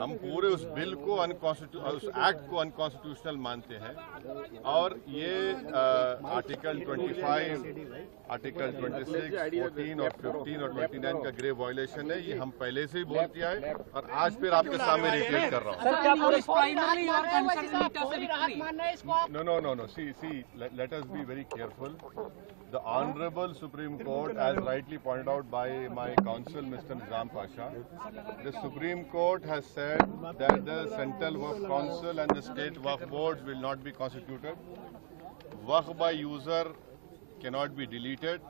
हम पूरे उस बिल को उस एक्ट को अनकॉन्स्टिट्यूशनल मानते हैं और ये आर्टिकल 25, आर्टिकल 26, 14 और 15 और 29 का ग्रेव वायलेशन है। ये हम पहले से ही बोल दिया है और आज फिर आपके सामने रिपीट कर रहा हूँ। No. See, let us be very careful. The Honorable Supreme Court, as rightly pointed out by my counsel, Mr. Nizam Pasha, the Supreme Court has said that the Central Waqf Council and the State Waqf Boards will not be constituted. Waqf by user cannot be deleted.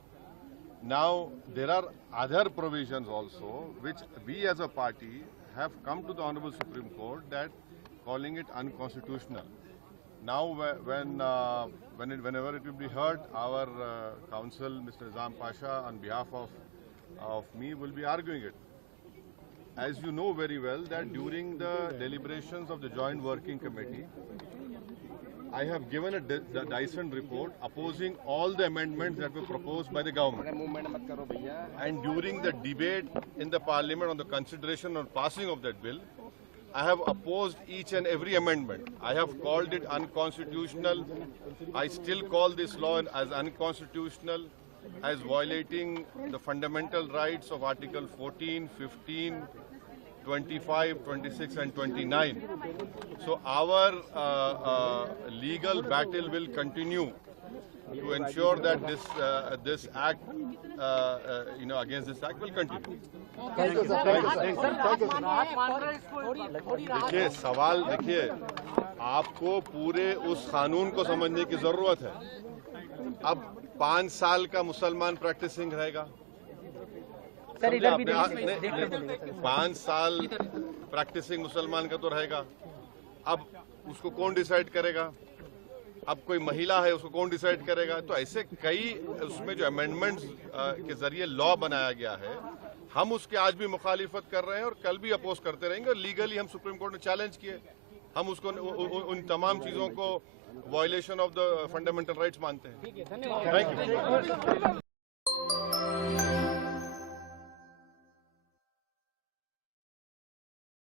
Now, there are other provisions also which we as a party have come to the Honorable Supreme Court that calling it unconstitutional. Now, whenever it will be heard, our counsel, Mr. Nizam Pasha, on behalf of me, will be arguing it. As you know very well, that during the deliberations of the Joint Working Committee, I have given a Dyson report opposing all the amendments that were proposed by the government. And during the debate in the Parliament on the consideration or passing of that bill, I have opposed each and every amendment. I have called it unconstitutional. I still call this law as unconstitutional, as violating the fundamental rights of Article 14, 15, 25, 26 and 29. So our legal battle will continue to ensure that this act, against this act will continue. देखिए सवाल देखिए, आपको पूरे उस कानून को समझने की जरूरत है। अब 5 साल का मुसलमान प्रैक्टिसिंग रहेगा, 5 साल प्रैक्टिसिंग मुसलमान का तो रहेगा। अब उसको कौन डिसाइड करेगा? अब कोई महिला है, उसको कौन डिसाइड करेगा? तो ऐसे कई उसमें जो अमेंडमेंट्स के जरिए लॉ बनाया गया है, हम उसके आज भी मुखालिफत कर रहे हैं और कल भी अपोज करते रहेंगे। और लीगली हम सुप्रीम कोर्ट में चैलेंज किए, हम उसको उन तमाम चीजों को violation of the fundamental rights मानते हैं। Thank you.